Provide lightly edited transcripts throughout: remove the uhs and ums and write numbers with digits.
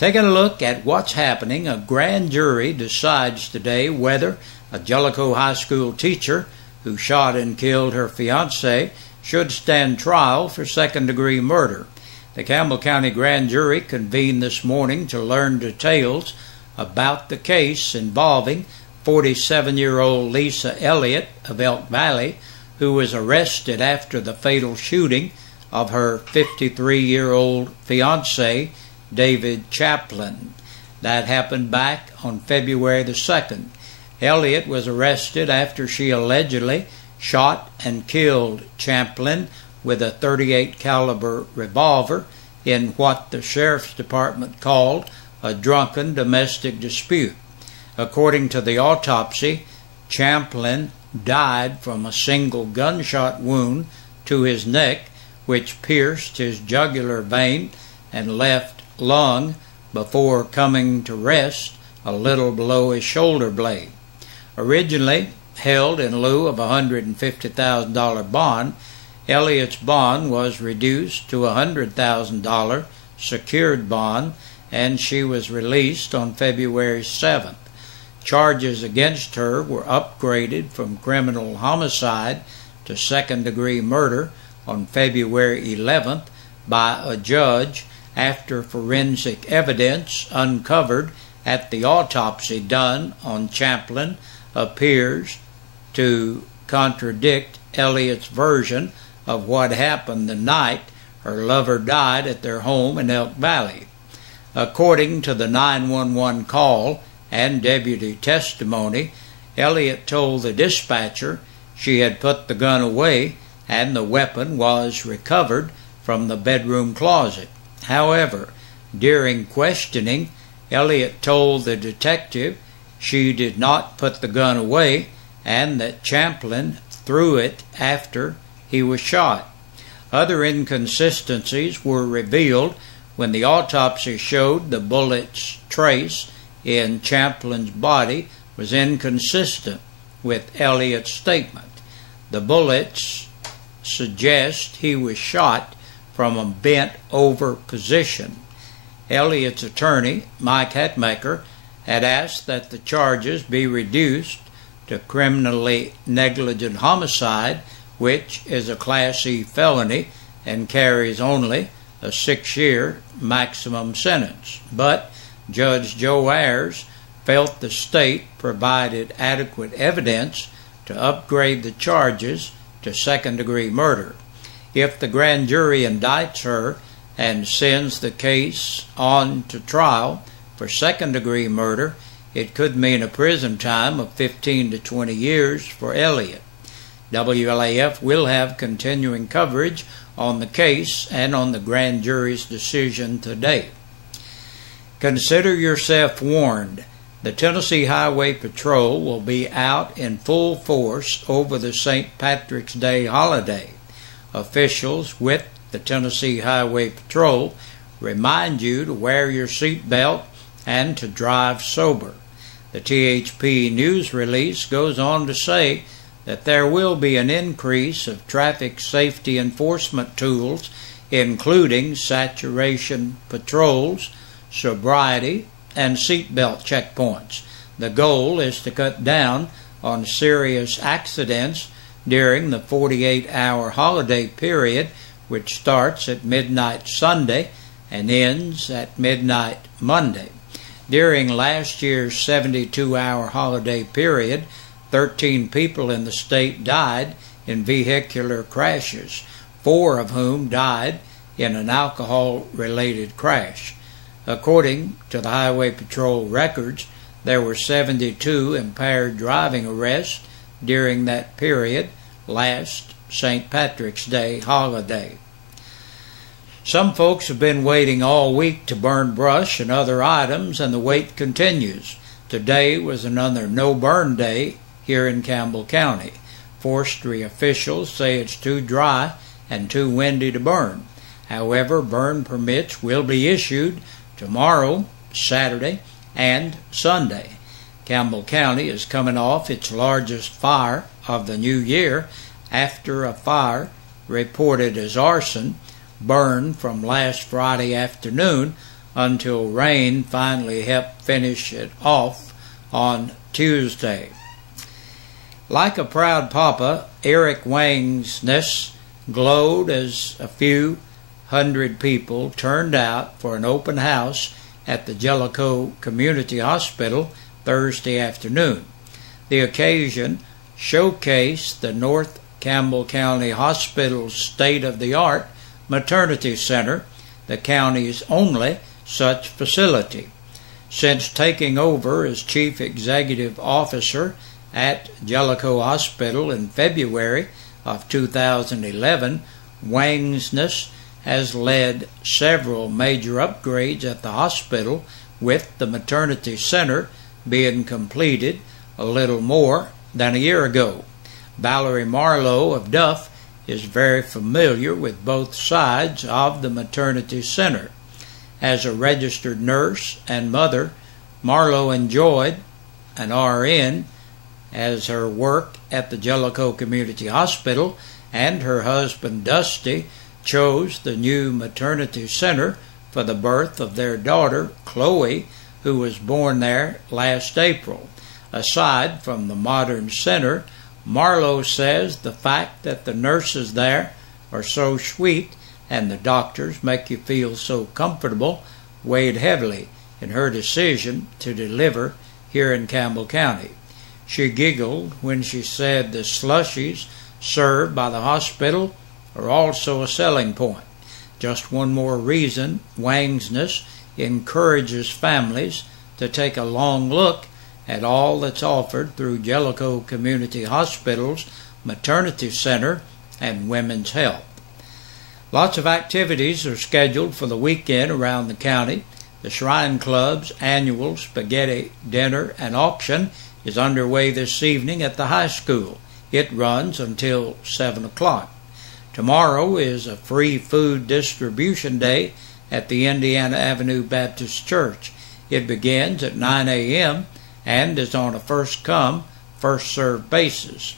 Taking a look at what's happening, a grand jury decides today whether a Jellicoe High School teacher who shot and killed her fiancé should stand trial for second-degree murder. The Campbell County Grand Jury convened this morning to learn details about the case involving 47-year-old Lisa Elliott of Elk Valley, who was arrested after the fatal shooting of her 53-year-old fiancé, David Chaplin. That happened back on February the 2nd. Elliott was arrested after she allegedly shot and killed Chaplin with a .38 caliber revolver in what the sheriff's department called a drunken domestic dispute. According to the autopsy, Chaplin died from a single gunshot wound to his neck, which pierced his jugular vein and left lung before coming to rest a little below his shoulder blade. Originally held in lieu of a $150,000 bond, Elliott's bond was reduced to a $100,000 secured bond, and she was released on February 7th. Charges against her were upgraded from criminal homicide to second-degree murder on February 11th by a judge after forensic evidence uncovered at the autopsy done on Chaplin appears to contradict Elliott's version of what happened the night her lover died at their home in Elk Valley. According to the 911 call and deputy testimony, Elliott told the dispatcher she had put the gun away and the weapon was recovered from the bedroom closet. However, during questioning, Elliott told the detective she did not put the gun away and that Chaplin threw it after he was shot. Other inconsistencies were revealed when the autopsy showed the bullet's trace in Chaplin's body was inconsistent with Elliott's statement. The bullets suggest he was shot from a bent-over position. Elliott's attorney, Mike Hatmaker, had asked that the charges be reduced to criminally negligent homicide, which is a Class E felony and carries only a 6-year maximum sentence. But Judge Joe Ayers felt the state provided adequate evidence to upgrade the charges to second-degree murder. If the grand jury indicts her and sends the case on to trial for second-degree murder, it could mean a prison time of 15 to 20 years for Elliott. WLAF will have continuing coverage on the case and on the grand jury's decision today. Consider yourself warned. The Tennessee Highway Patrol will be out in full force over the St. Patrick's Day holiday. Officials with the Tennessee Highway Patrol remind you to wear your seat belt and to drive sober. The THP news release goes on to say that there will be an increase of traffic safety enforcement tools, including saturation patrols, sobriety, and seatbelt checkpoints. The goal is to cut down on serious accidents during the 48-hour holiday period, which starts at midnight Sunday and ends at midnight Monday. During last year's 72-hour holiday period, 13 people in the state died in vehicular crashes, 4 of whom died in an alcohol-related crash. According to the Highway Patrol records, there were 72 impaired driving arrests during that period last St. Patrick's Day holiday. Some folks have been waiting all week to burn brush and other items, and the wait continues. Today was another no-burn day here in Campbell County. Forestry officials say it's too dry and too windy to burn. However, burn permits will be issued tomorrow, Saturday, and Sunday. Campbell County is coming off its largest fire of the new year after a fire reported as arson burned from last Friday afternoon until rain finally helped finish it off on Tuesday. Like a proud papa, Eric Wang's nest glowed as a few hundred people turned out for an open house at the Jellicoe Community Hospital Thursday afternoon. The occasion showcased the North Campbell County Hospital's state-of-the-art maternity center, the county's only such facility. Since taking over as Chief Executive Officer at Jellicoe Hospital in February of 2011, Wangsness has led several major upgrades at the hospital, with the maternity center being completed a little more than a year ago. Valerie Marlowe of Duff is very familiar with both sides of the maternity center. As a registered nurse and mother, Marlowe enjoyed an RN as her work at the Jellicoe Community Hospital, and her husband Dusty chose the new maternity center for the birth of their daughter Chloe, who was born there last April. Aside from the modern center, Marlowe says the fact that the nurses there are so sweet and the doctors make you feel so comfortable weighed heavily in her decision to deliver here in Campbell County. She giggled when she said the slushies served by the hospital are also a selling point. Just one more reason Wangsness encourages families to take a long look at all that's offered through Jellicoe Community Hospital's Maternity Center and Women's Health. Lots of activities are scheduled for the weekend around the county. The Shrine Club's annual spaghetti dinner and auction is underway this evening at the high school. It runs until 7 o'clock. Tomorrow is a free food distribution day at the Indiana Avenue Baptist Church. It begins at 9 a.m. and is on a first-come, first-served basis.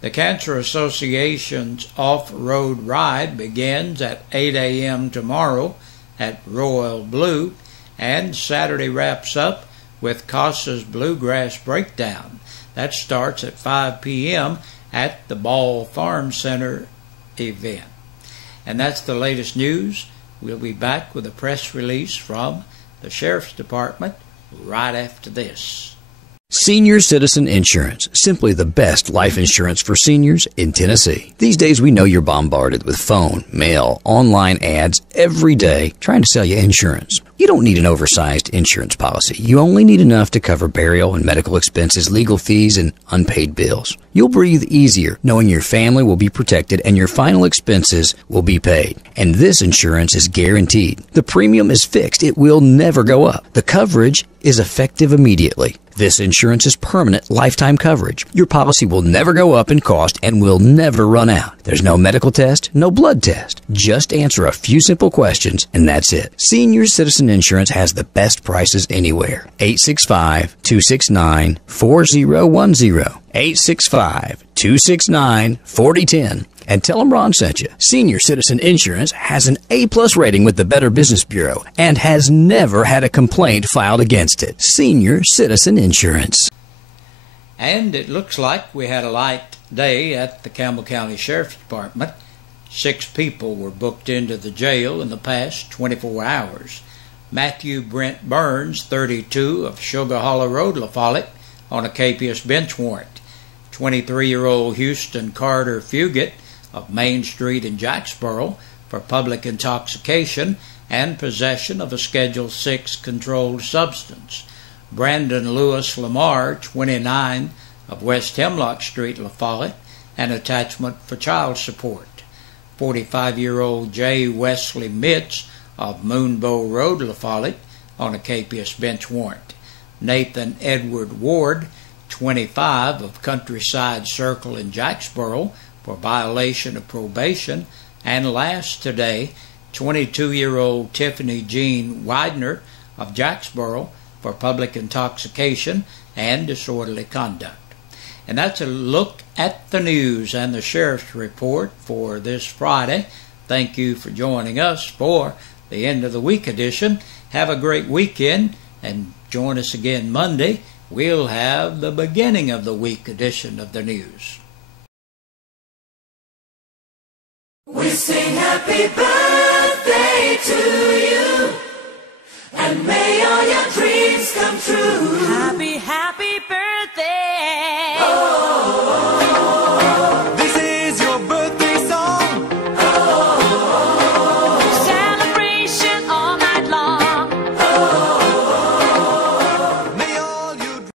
The Cancer Association's off-road ride begins at 8 a.m. tomorrow at Royal Blue, and Saturday wraps up with CASA's Bluegrass Breakdown. That starts at 5 p.m. at the Ball Farm Center event. And that's the latest news. We'll be back with a press release from the Sheriff's Department right after this. Senior Citizen Insurance, simply the best life insurance for seniors in Tennessee. These days we know you're bombarded with phone, mail, online ads every day trying to sell you insurance. You don't need an oversized insurance policy. You only need enough to cover burial and medical expenses, legal fees, and unpaid bills. You'll breathe easier knowing your family will be protected and your final expenses will be paid. And this insurance is guaranteed. The premium is fixed. It will never go up. The coverage is effective immediately. This insurance is permanent lifetime coverage. Your policy will never go up in cost and will never run out. There's no medical test, no blood test. Just answer a few simple questions and that's it. Senior Citizen Insurance has the best prices anywhere. 865-269-4010. 865-269-4010. And tell them Ron sent you. Senior Citizen Insurance has an A+ rating with the Better Business Bureau and has never had a complaint filed against it. Senior Citizen Insurance. And it looks like we had a light day at the Campbell County Sheriff's Department. 6 people were booked into the jail in the past 24 hours. Matthew Brent Burns, 32, of Sugar Hollow Road, La Follette, on a capious bench warrant. 23-year-old Houston Carter Fugit of Main Street in Jacksboro for public intoxication and possession of a Schedule 6 controlled substance. Brandon Lewis Lamar, 29, of West Hemlock Street, La Follette, an attachment for child support. 45-year-old J. Wesley Mitch of Moonbow Road, La Follette, on a capious bench warrant. Nathan Edward Ward, 25, of Countryside Circle in Jacksboro, for violation of probation. And last today, 22-year-old Tiffany Jean Widener of Jacksboro for public intoxication and disorderly conduct. And that's a look at the news and the Sheriff's Report for this Friday. Thank you for joining us for the End of the Week edition. Have a great weekend, and join us again Monday. We'll have the beginning of the week edition of the news. We sing happy birthday to you, and may all your dreams come true. Happy, happy birthday. Oh, this is your birthday song. Oh, celebration all night long. Oh, may all you.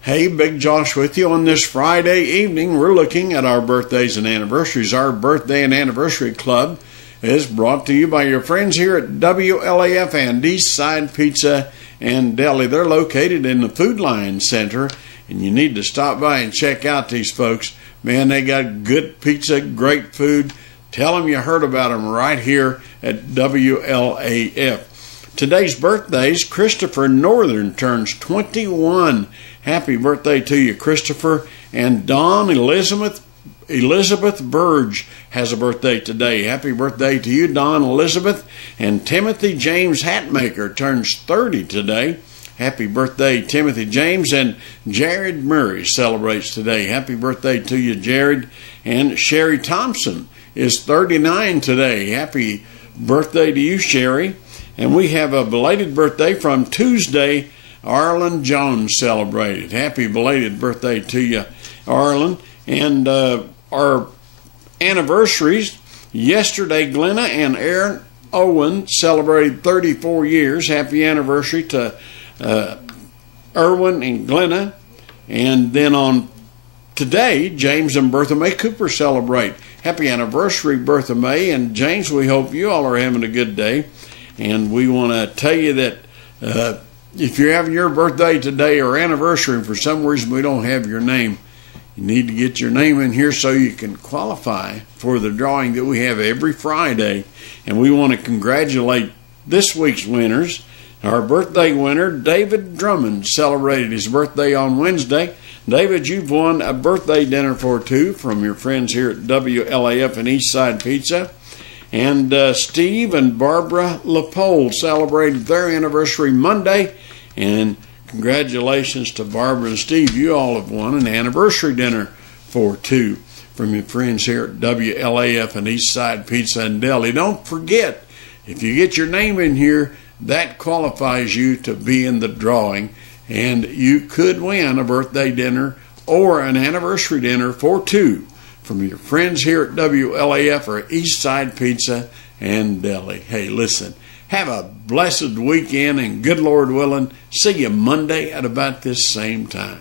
Hey, Big Josh with you on this Friday evening. We're looking at our birthdays and anniversaries. Our Birthday and Anniversary Club is brought to you by your friends here at WLAF and Eastside Pizza and Deli. They're located in the Food Line Center, and you need to stop by and check out these folks. Man, they got good pizza, great food. Tell them you heard about them right here at WLAF. Today's birthdays, Christopher Northern turns 21. Happy birthday to you, Christopher. And Dawn Elizabeth Burge has a birthday today. Happy birthday to you, Dawn Elizabeth. And Timothy James Hatmaker turns 30 today. Happy birthday, Timothy James. And Jared Murray celebrates today. Happy birthday to you, Jared. And Sherry Thompson is 39 today. Happy birthday to you, Sherry. And we have a belated birthday from Tuesday. Arlen Jones celebrated. Happy belated birthday to you, Arlen. And our anniversaries, yesterday Glenna and Aaron Owen celebrated 34 years. Happy anniversary to Erwin and Glenna. And then on today, James and Bertha May Cooper celebrate. Happy anniversary, Bertha May. And James, we hope you all are having a good day. And we want to tell you that if you're having your birthday today or anniversary and for some reason we don't have your name, you need to get your name in here so you can qualify for the drawing that we have every Friday. And we want to congratulate this week's winners. Our birthday winner, David Drummond, celebrated his birthday on Wednesday. David, you've won a birthday dinner for two from your friends here at WLAF and Eastside Pizza. And Steve and Barbara LaPole celebrated their anniversary Monday. And congratulations to Barbara and Steve. You all have won an anniversary dinner for two from your friends here at WLAF and Eastside Pizza and Deli. Don't forget, if you get your name in here, that qualifies you to be in the drawing. And you could win a birthday dinner or an anniversary dinner for two from your friends here at WLAF or Eastside Pizza and Deli. Hey, listen, have a blessed weekend, and good Lord willing, see you Monday at about this same time.